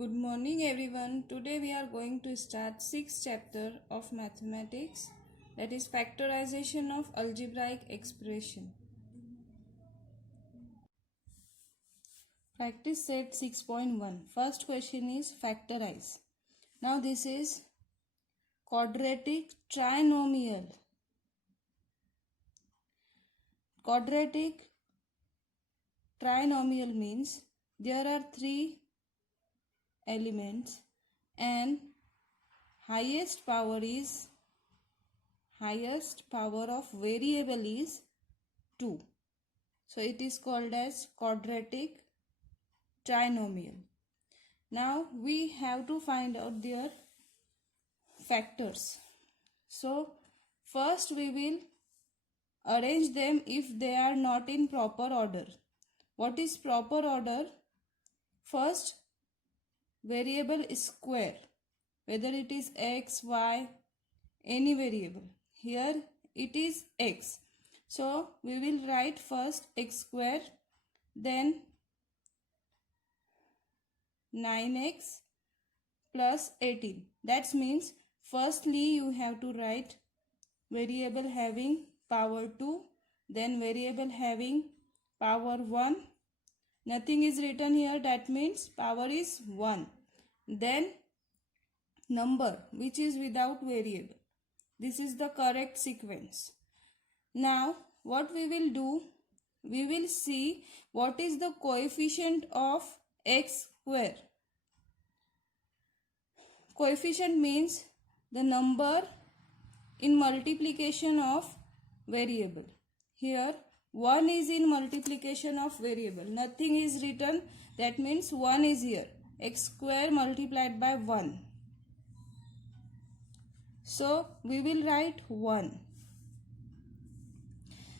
Good morning everyone. Today we are going to start 6th chapter of mathematics, that is factorization of algebraic expression. Practice set 6.1. First question is factorize. Now this is quadratic trinomial. Quadratic trinomial means there are three elements and highest power of variable is 2. So it is called as quadratic trinomial. Now we have to find out their factors. So first we will arrange them if they are not in proper order. What is proper order? First, variable square, whether it is x, y, any variable. Here it is x. So we will write first x square, then 9x plus 18. That means firstly you have to write variable having power 2, then variable having power 1. Nothing is written here, that means power is 1. Then number which is without variable. This is the correct sequence. Now what we will do, we will see what is the coefficient of x square. Coefficient means the number in multiplication of variable. Here 1 is in multiplication of variable. Nothing is written, that means 1 is here. X square multiplied by 1. So we will write 1.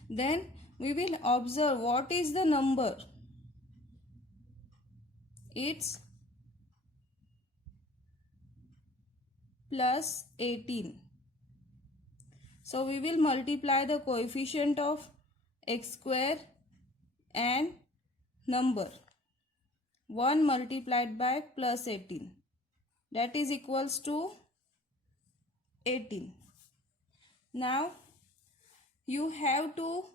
Then we will observe what is the number. It's plus 18. So we will multiply the coefficient of x square and number. 1 multiplied by plus 18. That is equals to 18. Now you have to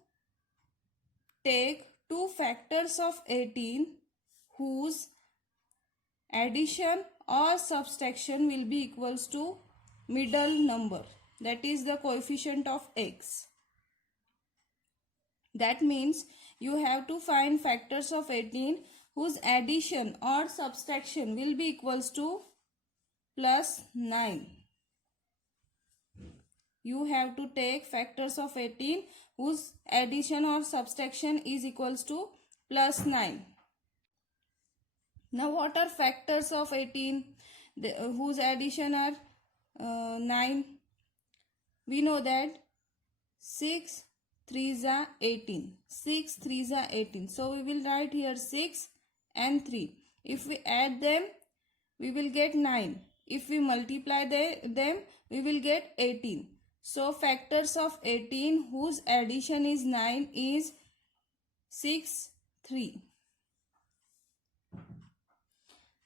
take two factors of 18 whose addition or subtraction will be equals to middle number, that is the coefficient of x. That means you have to find factors of 18 whose addition or subtraction will be equals to plus 9. You have to take factors of 18 whose addition or subtraction is equals to plus 9. Now what are factors of 18 whose addition are 9? We know that 6 3s are 18. 6 3s are 18. So we will write here 6 and 3. If we add them, we will get 9. If we multiply them, we will get 18. So factors of 18 whose addition is 9 is 6, 3.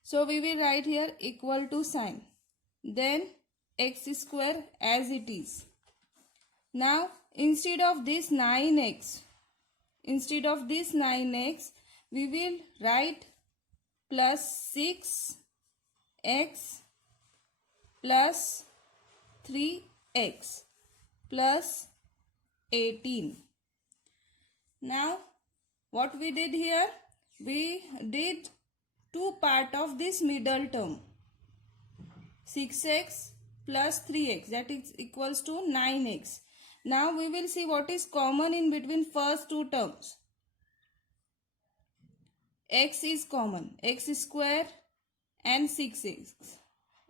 So we will write here equal to sign. Then x square as it is. Now instead of this 9x, we will write plus 6x plus 3x plus 18. Now what we did here, we did two part of this middle term, 6x plus 3x, that is equals to 9x. Now we will see what is common in between first two terms. X is common, x square and 6x.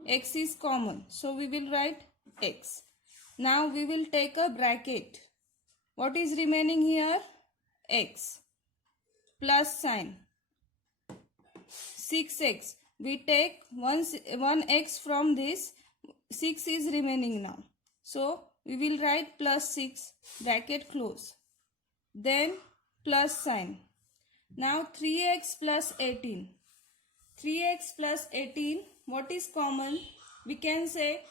X is common, so we will write x. Now we will take a bracket. What is remaining here? X plus sign. 6x. We take one x from this. 6 is remaining now. So we will write plus 6, bracket close. Then plus sign. Now 3x plus 18. 3x plus 18, what is common? We can say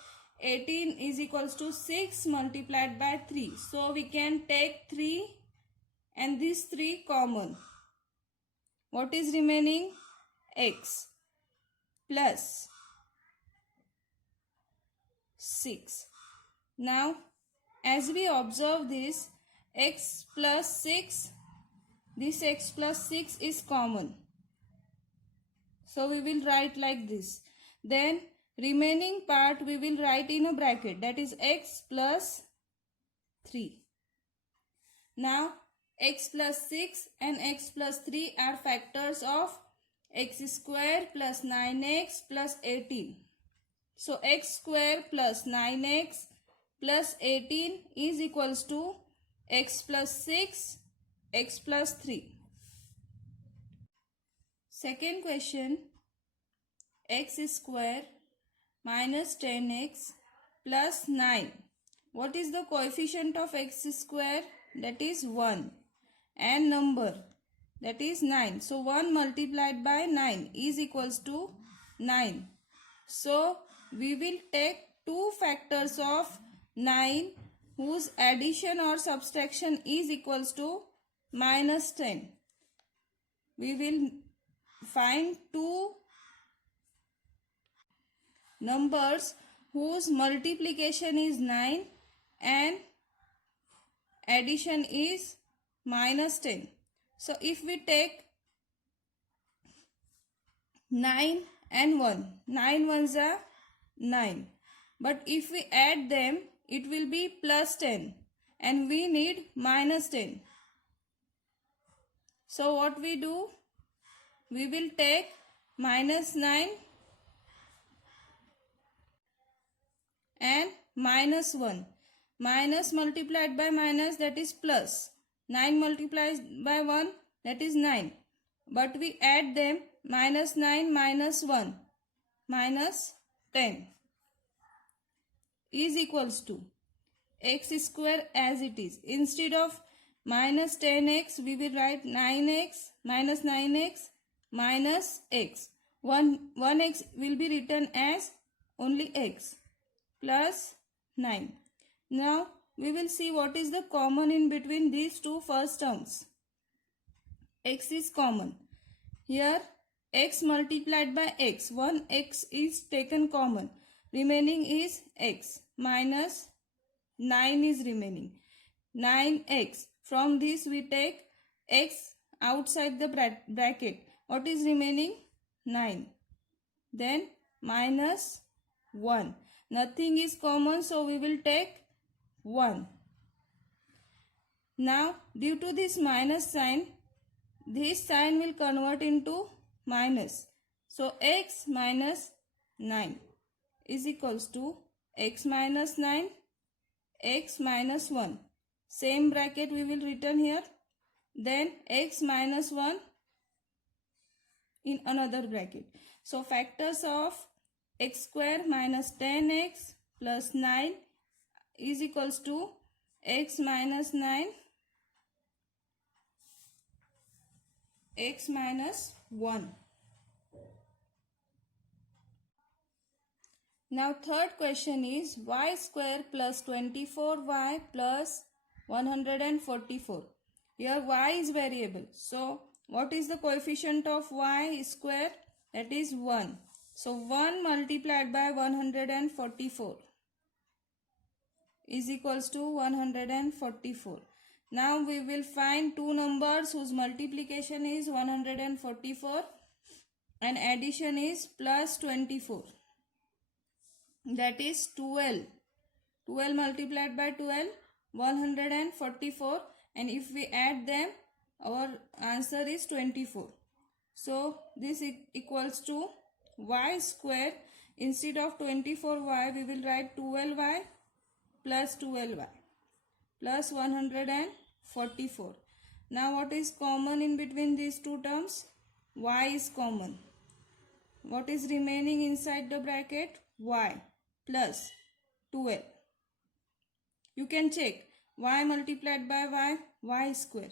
18 is equals to 6 multiplied by 3. So we can take 3 and this 3 common. What is remaining? X plus 6. Now as we observe this, x plus 6, this x plus 6 is common. So we will write like this. Then remaining part we will write in a bracket, that is x plus 3. Now x plus 6 and x plus 3 are factors of x square plus 9x plus 18. So x square plus 9x plus 18 is equals to x plus 6, x plus 3. Second question, x square minus 10x plus 9. What is the coefficient of x square? That is 1. And number, that is 9. So 1 multiplied by 9 is equals to 9. So we will take two factors of 9 whose addition or subtraction is equals to minus 10. We will find two numbers whose multiplication is 9 and addition is minus 10. So if we take 9 and 1, 9 ones are 9. But if we add them, it will be plus 10 and we need minus 10. So what we do? We will take minus 9 and minus 1. Minus multiplied by minus, that is plus. 9 multiplied by 1, that is 9. But we add them, minus 9 minus 1, minus 10 is equals to x square as it is. Instead of minus 10x, we will write 9x minus 9x minus x. 1x will be written as only x plus 9. Now we will see what is the common in between these two first terms. X is common. Here x multiplied by x, 1x is taken common. Remaining is x minus 9 is remaining. 9x. From this we take x outside the bracket. What is remaining? 9. Then minus 1. Nothing is common, so we will take 1. Now due to this minus sign, this sign will convert into minus. So x minus 9 is equals to x minus 9, x minus 1. Same bracket we will return here. Then x minus 1 in another bracket. So factors of x square minus 10x plus 9 is equals to x minus 9, x minus 1. Now third question is y square plus 24y plus 144. Here y is variable. So what is the coefficient of y square? That is 1. So 1 multiplied by 144 is equals to 144. Now we will find two numbers whose multiplication is 144 and addition is plus 24. That is 12. 12 multiplied by 12, 144, and if we add them, our answer is 24. So this equals to y square. Instead of 24y, we will write 12y plus 12y plus 144. Now what is common in between these two terms? Y is common. What is remaining inside the bracket? Y plus 12. You can check. Y multiplied by y, y square,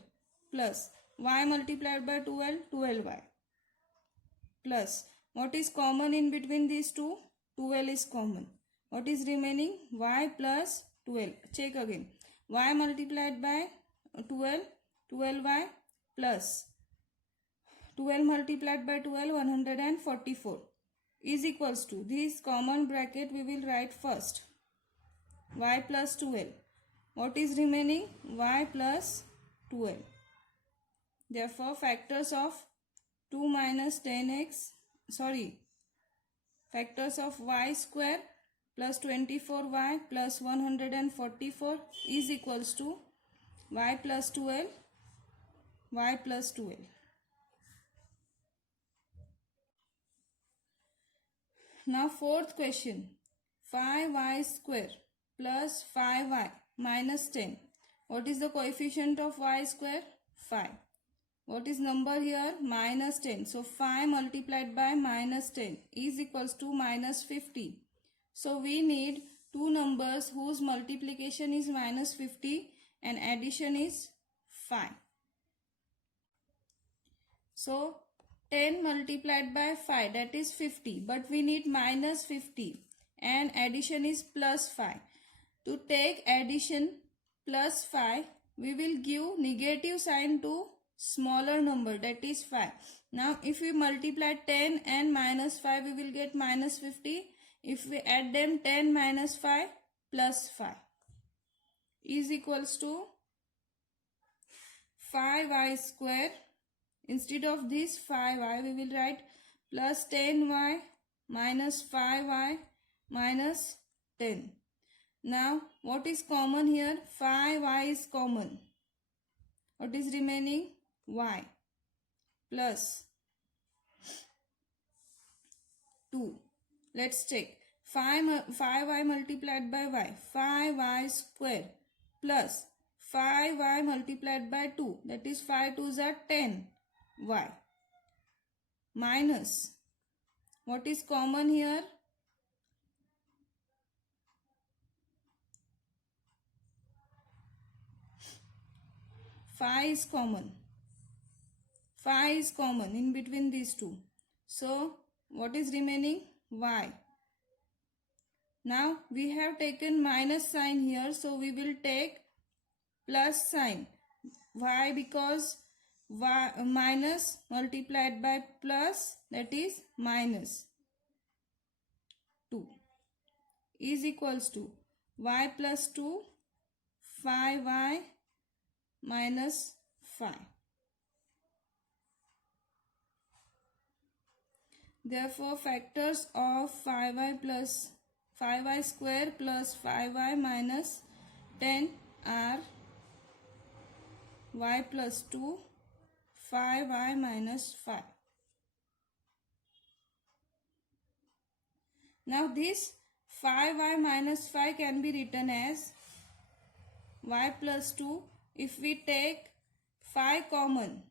plus y multiplied by 12, 12y, plus What is common in between these two? 12 is common. What is remaining? Y plus 12. Check again. Y multiplied by 12, 12y plus 12 multiplied by 12, 144 is equals to, this common bracket we will write first. Y plus 12. What is remaining? Y plus 12. Therefore, factors of 2 minus 10x, factors of y square plus 24y plus 144 is equals to y plus 12, y plus 12. Now fourth question, 5y square plus 5y minus 10. What is the coefficient of y square? 5. What is number here? Minus 10. So 5 multiplied by minus 10 is equals to minus 50. So we need two numbers whose multiplication is minus 50 and addition is 5. So 10 multiplied by 5, that is 50, but we need minus 50 and addition is plus 5. To take addition plus 5, we will give negative sign to smaller number, that is 5. Now if we multiply 10 and minus 5, we will get minus 50. If we add them, 10 minus 5 plus 5 is equals to 5y square. Instead of this 5y, we will write plus 10y minus 5y minus 10. Now what is common here? 5y is common. What is remaining? Y plus 2. Let's check. 5y multiplied by y. 5y square plus 5y multiplied by 2. That is 5 2s are 10y. Minus. What is common here? 5 is common. 5 is common in between these two. So what is remaining? Y. Now we have taken minus sign here, so we will take plus sign. Why? Because y minus multiplied by plus, that is minus 2 is equals to y plus 2, 5y minus 5. Therefore, factors of 5y square plus 5y minus 10 are y plus 2, 5y minus 5. Now this 5y minus 5 can be written as y plus 2. If we take 5 common,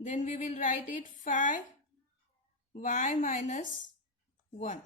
then we will write it 5y minus 1.